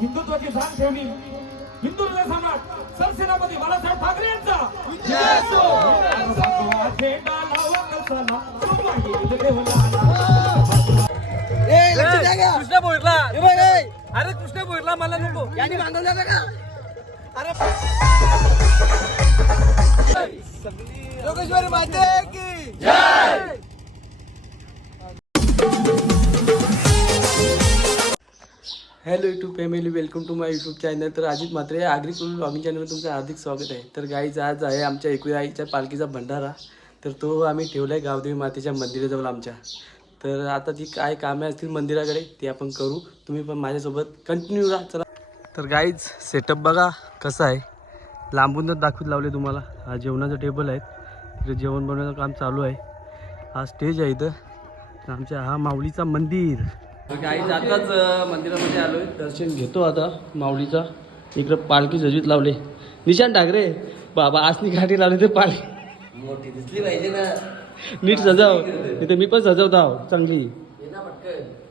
हिंदुत्वाची जाण ठेवली. हिंदू हृदय सम्राट सरसेनापती बाळासाहेब ठाकरे यांचा. कृष्ण बोलला. अरे कृष्ण बोलला मला नको. योगेश्वरी माते की hello YouTube family welcome to my YouTube channel तर अजित मात्रे आगरी कुल लॉगिंग चॅनलवर तुमचं हार्दिक स्वागत आहे. तर गाईज आज आहे आमच्या एकूया आईच्या पालखीचा भंडारा. तर तो आम्ही ठेवला आहे गावदेवी मातेच्या मंदिराजवळ आमच्या. तर आता जी काय कामे असतील मंदिराकडे ते आपण करू. तुम्ही पण माझ्यासोबत कंटिन्यू राहा. चला. तर गाईज सेटअप बघा कसं आहे. लांबूनच दाखवत लावले तुम्हाला. हा जेवणाचं टेबल आहे तिथे जेवण बनवण्याचं काम चालू आहे. हा स्टेज आहे इथं. आमच्या हा माऊलीचा मंदिर. काही आताच मंदिरामध्ये आलोय. दर्शन घेतो आता माऊलीचा. इकडं पालखी सजवीत लावले. निशान ठाकरे बाबा आसनी घाटी लावली ते पालखी. मोठी दिसली पाहिजे ना. नीट सजाव. इथे मी पण सजवत आहो चांगली.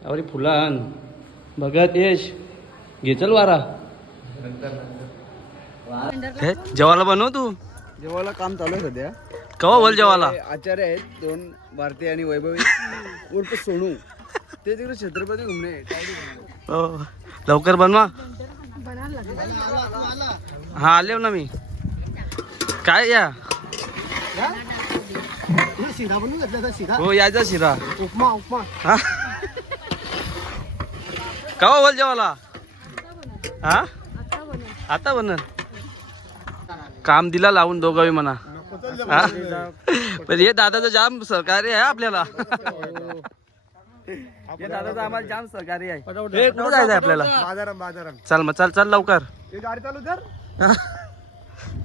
अरे फुलं आण बघत यश. घे चल वारा. हे, जेवायला बनव तू. जेवायला काम चालू आहे सध्या. कवा बोल जेवायला? ते आचार्य आहेत दोन भारती आणि वैभवी उर्फ सोनू ते तिकडे छत्रपती घुमणे हो. लवकर बनवा. हा आले ना मी. काय या? शिरा बनवून घेतला शिरा? हो यायचा शिरा. उपमा उपमा. हा. कवा बोल जेवायला? हा? आता बनन काम दिला लावून दोघावी म्हणा? पण हे दादाचं जाम सहकार्य आहे आपल्याला. हे. दादाचं आम्हाला जाम सहकार्य आहे. हे कुठं जायचं आहे आपल्याला? बाजाराम बाजाराम चल मग चल चल लवकर. गाडी चालू तर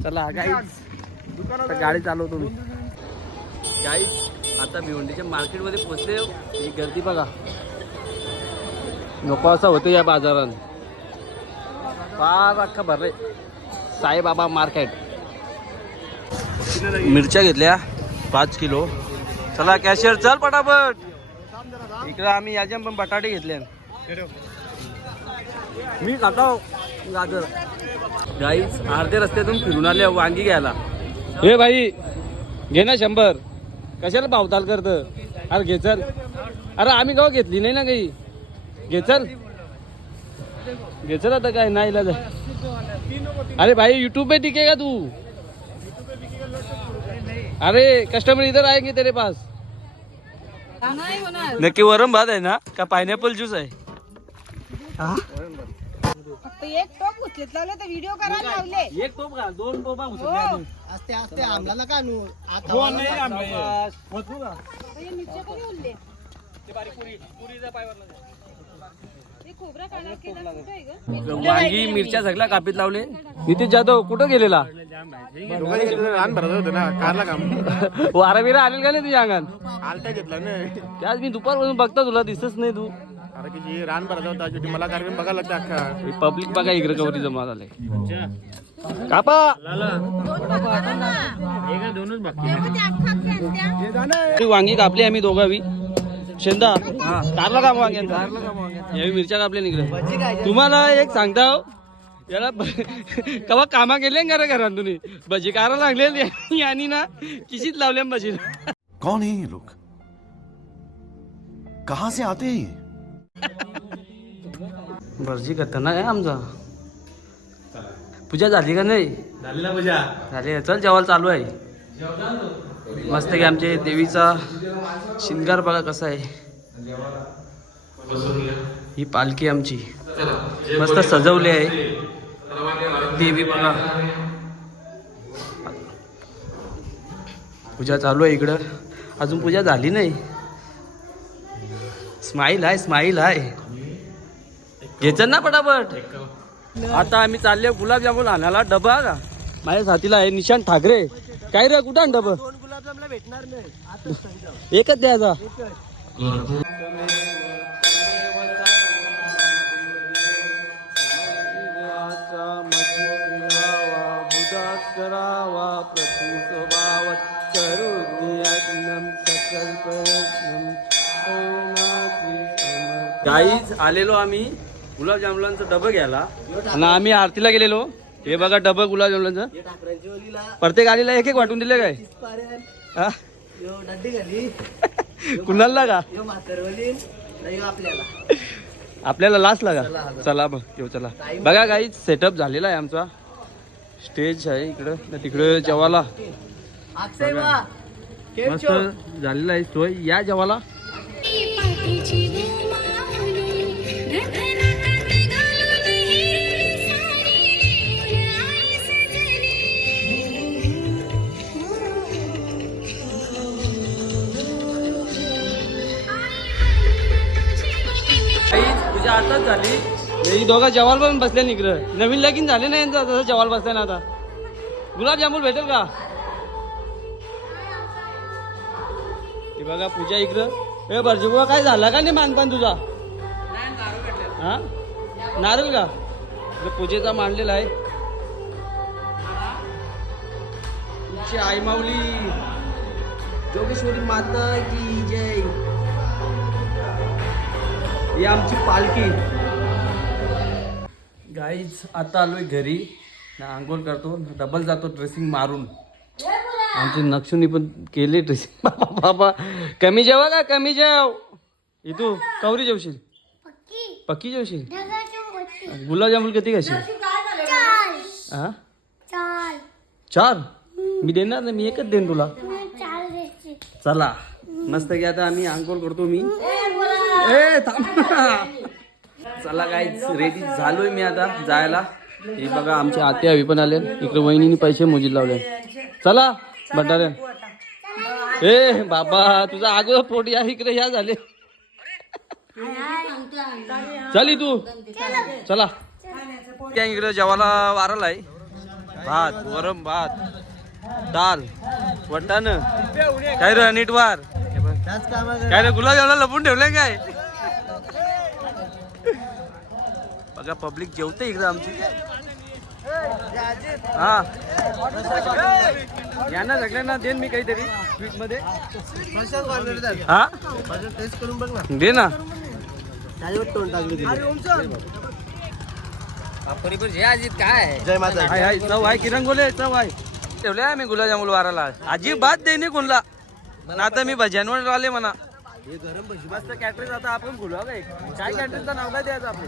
चला गाई आता गाडी चालवतो मी गाई आता भिवंडीच्या मार्केटमध्ये पोचले ही. गर्दी बघा. नको असं होतं या बाजारात. फार अख्खा भरले. साईबाबा मार्केट. मिरच्या घेतल्या पाच किलो. चला कॅशियर चल पटापट. इकडं आम्ही याच्या पण बटाटे घेतले. मी खाता. गाजर. गाईच अर्ध्या रस्त्यातून फिरून आले वांगी घ्यायला. हे भाई घे ना शंभर. कशाला पावताल करत? अरे घे चल. अरे आम्ही गाव घेतली नाही ना काही. घे चल. घे चल आता काय नाही अरे भाई युट्यूब पे टिकेगा तू? अरे कस्टमर इधर आएंगे तेरे पास। नाही होणार. नक्की वरम भात आहे ना? का पायनॅपल ज्यूस आहे? हा? फक्त एक टोप उचलीत लावले तर व्हिडिओ करायला लावले. एक टोप का दोन टोपा हो. असते असते आमला का नू हे कोणी उरले वांगी मिरच्या सगळ्या कापीत लावले. नितीश जाधव कुठं गेलेला? रान भरत होतं ना कारला काम. वारा बिरा आलेल का नाही तुझ्या अंगात? आलता घेतला ना. त्याच मी दुपारपासून बघता तुला दिसतच नाही तू. अरे की जी रान भरत होता शेवटी मला कार्यक्रम बघायला लागतं अख्खा. पब्लिक बघा इकडे कवरी जमा झाले कापा! ती वांगी कापली आम्ही दोघावी शेंदा. कारला काम वांग्यांचा यावी मिरच्या कापल्या इकडे तुम्हाला एक सांगता हो, याला कवा कामा गेले का रे घरात तुम्ही? भजी कारा लागले यांनी ना किशीत लावल्या भजी कौन है ये लोग? कहां से आते हैं ये? भटजी खतरनाक आहे आमचा. पूजा झाली का नाही? झाली ना पूजा. झाली. चल जेवायला चालू आहे. मस्त की आमचे देवीचा शिंगार बघा कसा आहे. ही पालखी आमची. मस्त सजवली आहे. देवी बघा. पूजा चालू आहे इकडं. अजून पूजा झाली नाही. स्माईल आहे स्माईल आहे. घ्यायचं ना पटापट. आता आम्ही चालले गुलाबजामुन आणायला. डबा माझ्या साथीला आहे निशांत ठाकरे. काय रे कुठं डबा? गुलाबजामला भेटणार नाही. एकच द्यायचा. करावा गाईज आलेलो आम्ही गुलाबजामुलांचं डबं घ्यायला. आणि आम्ही आरतीला गेलेलो. हे बघा डबं गुलाबजामुलांचं प्रत्येक आलीला एक एक वाटून दिले काय? हा? कुणाला का? आपल्याला. लास्ट लागा चला मग येऊ चला बघा काही सेटअप झालेला आहे आमचा. स्टेज आहे इकडं न तिकडं जेवाला मस्त झालेला आहे सोय. या जेवाला आताच झाली. ही दोघं जवाल पण बसले इकडं नवीन लगीन झाले नाही यांचं तसं जवाल बसले ना आता. गुलाबजामुन भेटेल का? हे बघा पूजा इकडं. ए बरजुबा काय झाला का नाही मानपान तुझा? हा? नारळ का? इकडं पूजेचा मांडलेला आहे. तुमची आई माऊली. जोगेश्वरी माता की जय. ही आमची पालखी. गाईज आता आलोय घरी. ना आंघोळ करतो. ना डबल जातो ड्रेसिंग मारून. आमची नक्षुनी पण केली ड्रेसिंग बाबा बाबा. कमी जेवा का? कमी जेव. इथू कवरी जेवशील? पक्की. जेवशील? गुलाबजामुन किती खाशील? हा चार. मी देणार ना मी एकच देईन तुला. चला. मस्त की आता आम्ही आंघोळ करतो मी. ए थांब. चला काय रेडी झालोय मी आता जायला. हे बघा आमचे आते हवी पण आले. इकडे वहिनीने पैसे मोजीत लावले. चला भंडारे ए बाबा तुझा अगोदर पोट या इकडे या झाले. चली तू चला. त्या इकडे जेवायला वारला आहे भात वरम भात दाल वटाण. काय रे नीट वार? काय रे गुलाबजामला लपून ठेवले काय? बघा पब्लिक जेवते इकडे आमची. हा. यांना सगळ्यांना देन मी काहीतरी स्वीटमध्ये हा? दे ना. हाय हाय चव आहे किरण गोले चव आहे. ठेवले आम्ही गुलाबजामुन वाराला. अजिबात देणे कोणला. ना आता मी भजनवर आले म्हणा. मस्त कॅटरेस आता आपण बोलू हा काय काय कॅटरेसचं नाव काय द्यायचं आपले?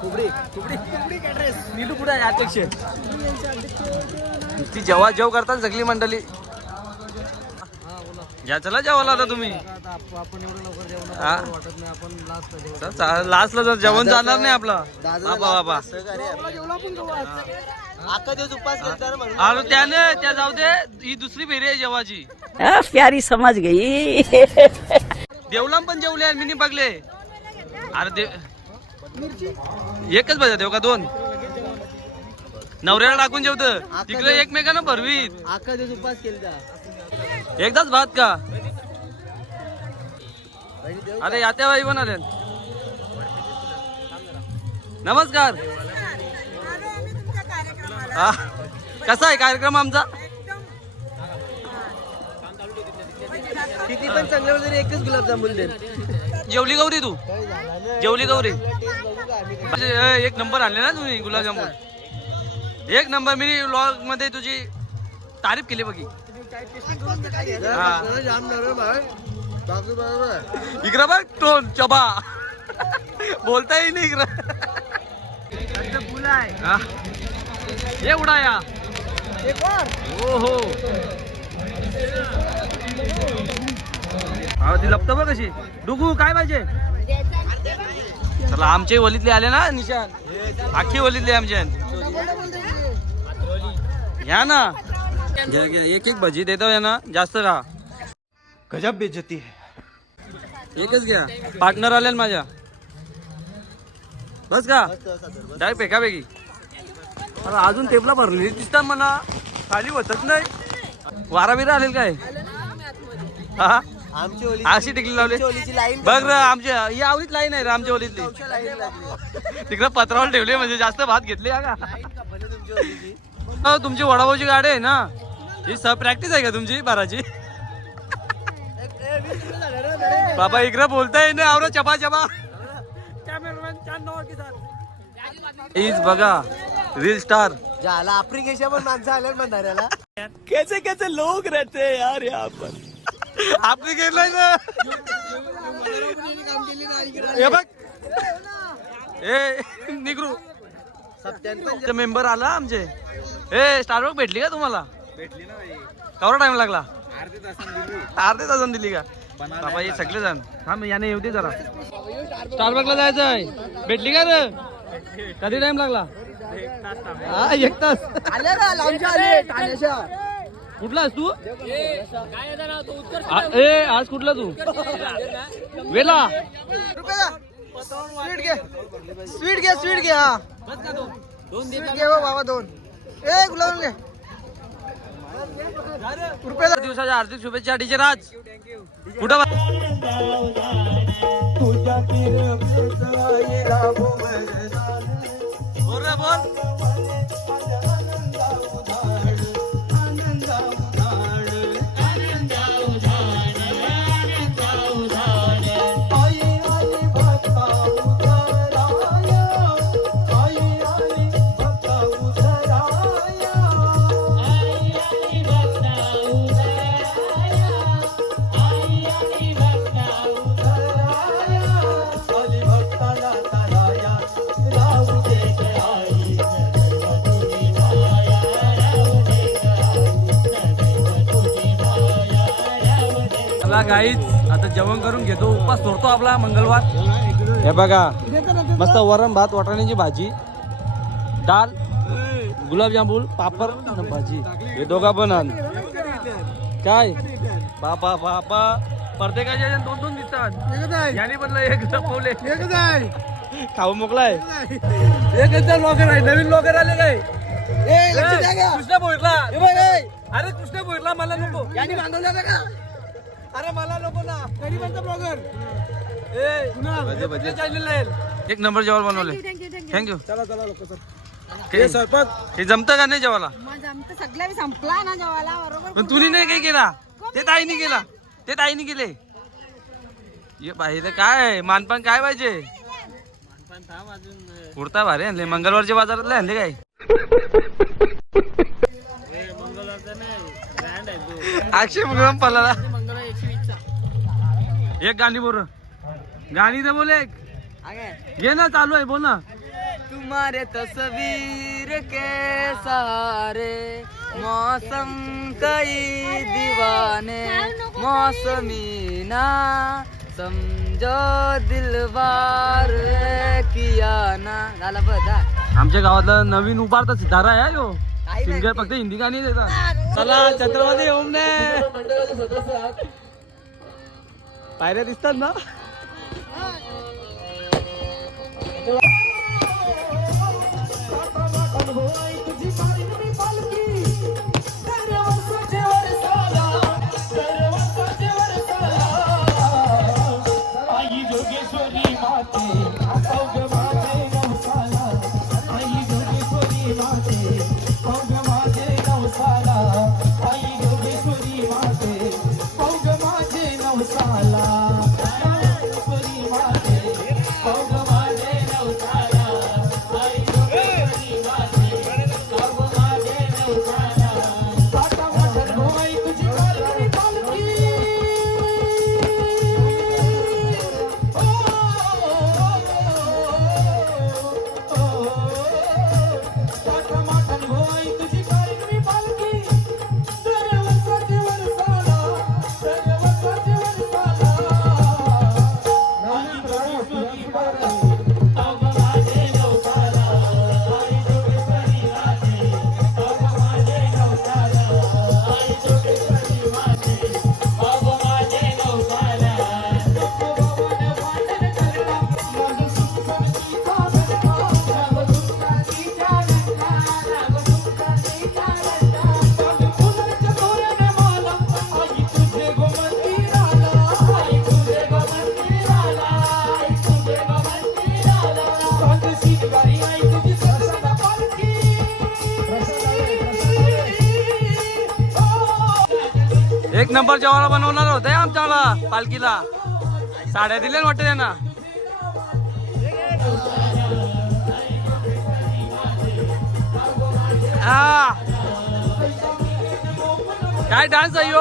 कुबडी. कुबडी. कुबडी कॅटरेस नीलू कुठे आहे अध्यक्ष? ती जेव्हा जेव करतात सगळी मंडळी. या चला जेवायला आता तुम्ही. लास्टला जर जेवण जाणार नाही आपलं. बाबा बाबा. अरे त्याने त्या जाऊ दे ही दुसरी फेरी आहे जेवाची. प्यारी समझ गई. देवलाम पण जेवले आणि मी नाही बघले. अरे देव एकच पाहिजे देव का दोन? नवऱ्याला टाकून जेवत. तिकडे एकमेकांना भरवीत. एकदाच भात का? अरे यात्या बाई पण आले नमस्कार. हा. कसा आहे कार्यक्रम आमचा? किती पण चांगल्यावर जरी एकच गुलाबजामुन दे जेवली गौरी तू? जेवली गौरी? एक नंबर आणले ना तुम्ही गुलाबजामुन एक नंबर मी व्लॉगमध्ये तुझी तारीफ केली बघी. आहे आहे. इकडं बघ टोन चबा. बोलता येईल नाही इकडं. हा. ये. उडा या हो हो हा ती लपत बघ कशी. डुगू काय पाहिजे? चला आमचे वलीतले आले ना निशान? आखी वलीतले आमचे. या ना. एक एक भजी देतो या ना जास्त का गजब बेइज्जती है। एकच घ्या. पार्टनर आले ना माझ्या. बस का डायरेक्ट फेकापैकी अरे अजून टेबला भरलेली दिसतात म्हणा खाली होतच नाही. वारा बिरा आलेल काय? हा? आमची अशी टिकली लावली. बघ रे आमच्या ही आवडीत लाईन आहे रे आमच्या ओलीतली तिकडे पत्रावर ठेवले म्हणजे जास्त भात घेतले का? हो, तुमची वडापावची गाडी आहे ना? ही सब प्रॅक्टिस आहे का तुमची बाराची? बाबा इकडे बोलताय ना आवरा चपा चपा इज बघा. रील स्टार झाला आफ्रिकेच्या पण माणसं आल्या भंडाऱ्याला कैसे कैसे लोग रहते हैं यार यहाँ पर? ना. हे बघ. ए निगरू. मेंबर आला आमचे. ए स्टारबक भेटली का तुम्हाला? भेटली ना केवढा टाइम लागला? अर्धे तासांनी दिली. का? बाबा हे सगळे जण थांब याने येऊ दे जरा. स्टारबकला जायचं भेटली का रे? कधी टाइम लागला? हा एक तास. आले ना लांबच्या आले ठाण्याच्या. कुठला आहेस तू आ- ए आज कुठला तू? वेला. स्वीट घे. स्वीट घे स्वीट घे हा. स्वीट घे हो बाबा दोन. ए गुलाब घे. रुपयाला दिवसाच्या हार्दिक शुभेच्छा टीचर आज कुठं बा- बोल रे बोल चला गाईच आता जेवण करून घेतो. उपास सोडतो आपला मंगळवार. हे बघा मस्त वरण भात वाटाण्याची भाजी डाळ गुलाबजामुन पापड आणि भाजी. हे दोघा पण आण. काय? बापा बापा. प्रत्येकाच्या दोन दोन दिसतात. याने बदला एक जपवले खाऊ मोकलाय. एक लॉकर आहे नवीन लॉकर आले काय कृष्णा भोईरला अरे कृष्णा मला नको. अरे मला नको ना. ब्लॉगर एक नंबर जेवण बनवले. थँक्यू चला चला लोक हे जमतं का नाही जेवायला आमचं सगळ्या बी संपला ना जेवायला बरोबर? पण तुम्ही नाही काही केला. ते ताईने केला? ते ताईने केले. ये पाहिजे काय? मानपान काय पाहिजे? कुर्ता भारी आणले. मंगळवारच्या बाजारातले आणले काय? अक्षय मंगळम पल्ला. एक गाणी बोल. गाणी तर बोल एक. घे ना चालू आहे बोल ना. तुम्हारे तस्वीर के सहारे मौसम कई दीवाने मौसमी ना समझो दिलवार किया ना. झाला बघा आमच्या गावातला नवीन उभारता सितारा आहे ह्यो. सिंगर फक्त हिंदी गाणी देतात. चला छत्रपती ओमने. पायऱ्या दिसतात ना आई एक नंबर जेवायला बनवणार होते आमच्याला पालखीला. साड्या दिल्या वाटतं त्यांना. काय डान्स आहे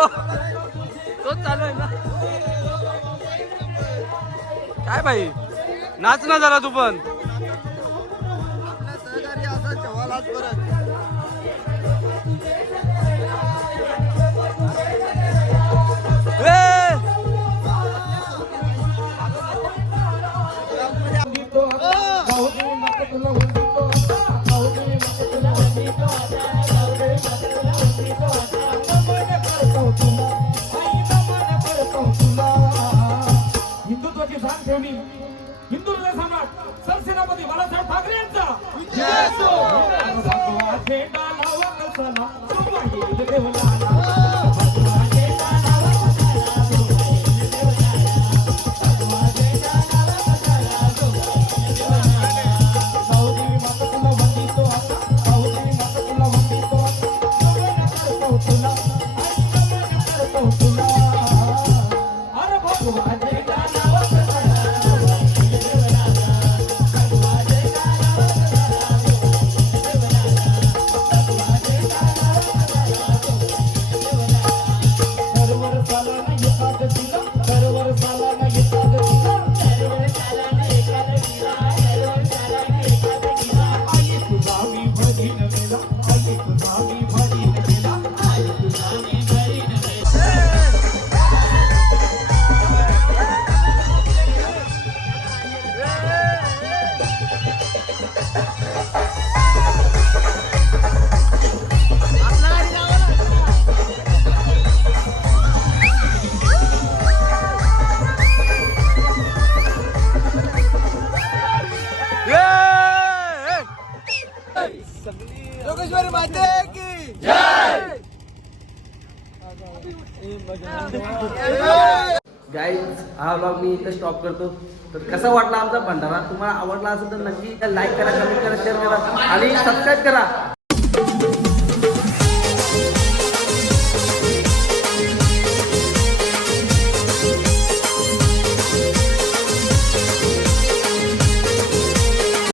तोच चालू आहे ना. काय भाई नाच ना जरा तू पण. हा ब्लॉग मी इथं स्टॉप करतो. तर कसा वाटला आमचा भंडारा? तुम्हाला आवडला असेल तर नक्की लाईक करा कमेंट करा शेअर करा आणि सबस्क्राईब करा.